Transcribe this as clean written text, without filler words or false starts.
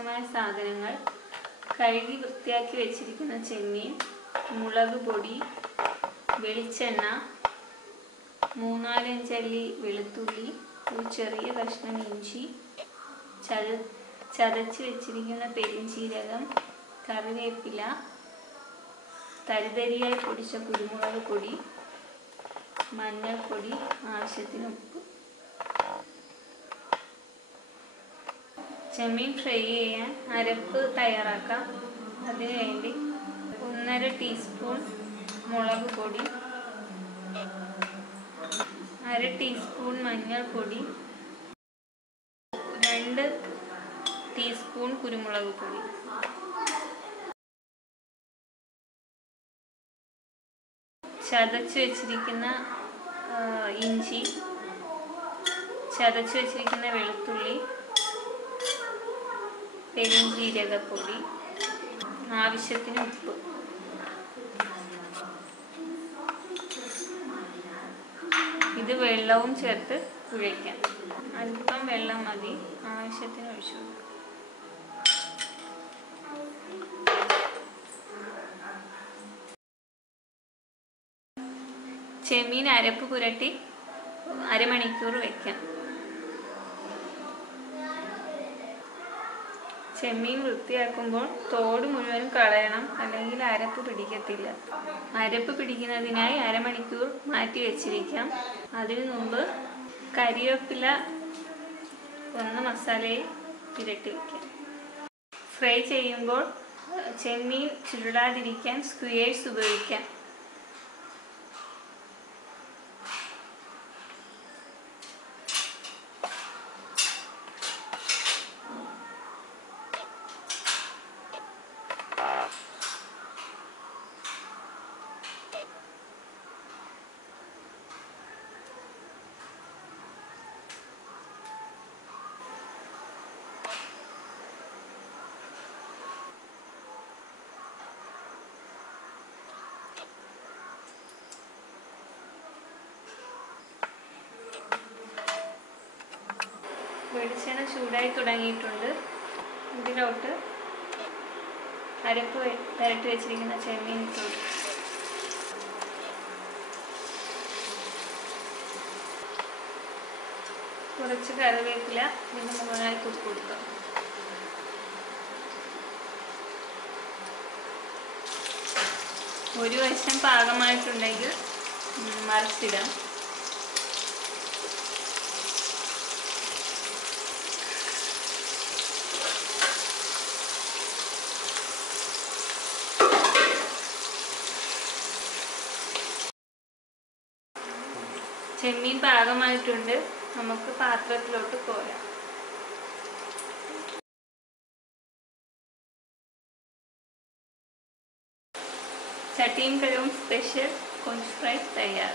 ആവശ്യമായ സാധനങ്ങൾ: കഴുകി വൃത്തിയാക്കി വെച്ചിരിക്കുന്ന ചെമ്മീൻ, മുളക് പൊടി, വെളിച്ചെണ്ണ, 3-4 അല്ലി വെളുത്തുള്ളി, ഒരു ചെറിയ കഷ്ണം ഇഞ്ചി, ചതച്ച് വെച്ചിരിക്കുന്ന പെരിഞ്ചീരകം, കറിവേപ്പില, തരിതരിയായി പൊടിച്ച കുരുമുളക് പൊടി, മഞ്ഞൾപ്പൊടി, ആവശ്യത്തിന് ഉപ്പ്. ചെമ്മീൻ ഫ്രൈ ചെയ്യാൻ അരപ്പ് തയ്യാറാക്കാം. അതിനുവേണ്ടി 1/2 ടീസ്പൂൺ മുളക് പൊടി, 1/2 ടീസ്പൂൺ മഞ്ഞൾപ്പൊടി, 2 ടീസ്പൂൺ കുരുമുളക് പൊടി. ചതച്ച് വെച്ചിരിക്കുന്ന ഇഞ്ചി, ചതച്ച് വെച്ചിരിക്കുന്ന വെളുത്തുള്ളി, പെരിഞ്ചീരകപ്പൊടി, ആവശ്യത്തിന് ഉപ്പ്. ഇത് വെള്ളവും ചേർത്ത് കുഴയ്ക്കാം. അല്പം വെള്ളം മതി, ആവശ്യത്തിന് ഒഴിച്ചു കൊടുക്കാം. ചെമ്മീൻ അരപ്പ് പുരട്ടി അരമണിക്കൂർ വയ്ക്കാം. ചെമ്മീൻ വൃത്തിയാക്കുമ്പോൾ തോട് മുഴുവൻ കളയണം, അല്ലെങ്കിൽ അരപ്പ് പിടിക്കത്തില്ല. അരപ്പ് പിടിക്കുന്നതിനായി അരമണിക്കൂർ മാറ്റി വെച്ചിരിക്കാം. അതിനു മുമ്പ് കരിവേപ്പില ഒന്ന് മസാലയിൽ പുരട്ടി വയ്ക്കാം. ഫ്രൈ ചെയ്യുമ്പോൾ ചെമ്മീൻ ചുരുളാതിരിക്കാൻ സ്ക്വിയേഴ്സ് ഉപയോഗിക്കാം. വെളിച്ചെണ്ണ ചൂടായി തുടങ്ങിയിട്ടുണ്ട്. ഇതിലോട്ട് അരപ്പ് പുരട്ടി വെച്ചിരിക്കുന്ന ചെമ്മീൻ ഇട്ടു. കുറച്ച് കറിവേപ്പില ഇതിന് മുകളിലായി തൂക്കി കൊടുക്കാം. ഒരു വശം പാകമായിട്ടുണ്ടെങ്കിൽ മറിച്ചിടാം. ചെമ്മീൻ പാകമായിട്ടുണ്ട്. നമുക്ക് പാത്രത്തിലോട്ട് കോരാം. ചട്ടിയും കലവും സ്പെഷ്യൽ കൊഞ്ച് ഫ്രൈ തയ്യാർ.